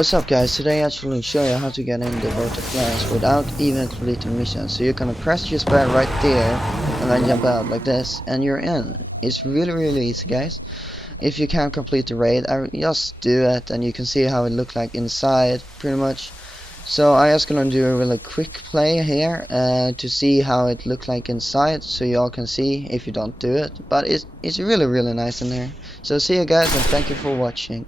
What's up guys, today I actually show you how to get in the Vortex class without even completing missions. So you're gonna press your square right there and then jump out like this and you're in. It's really easy guys. If you can't complete the raid, I just do it and you can see how it looks like inside pretty much. So I'm just gonna do a really quick play here to see how it looks like inside so y'all can see if you don't do it. But it's really nice in there. So see you guys and thank you for watching.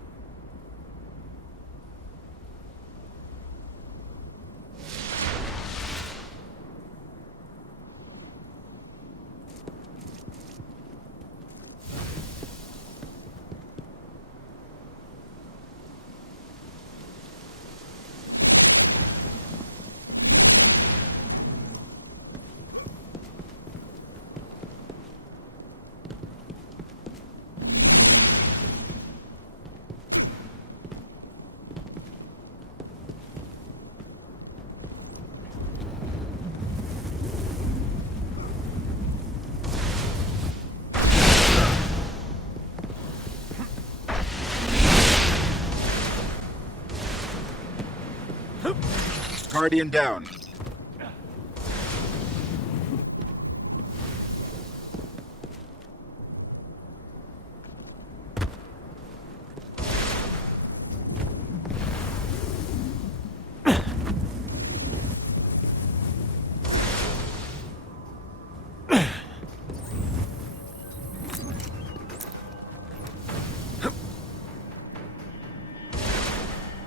Guardian down.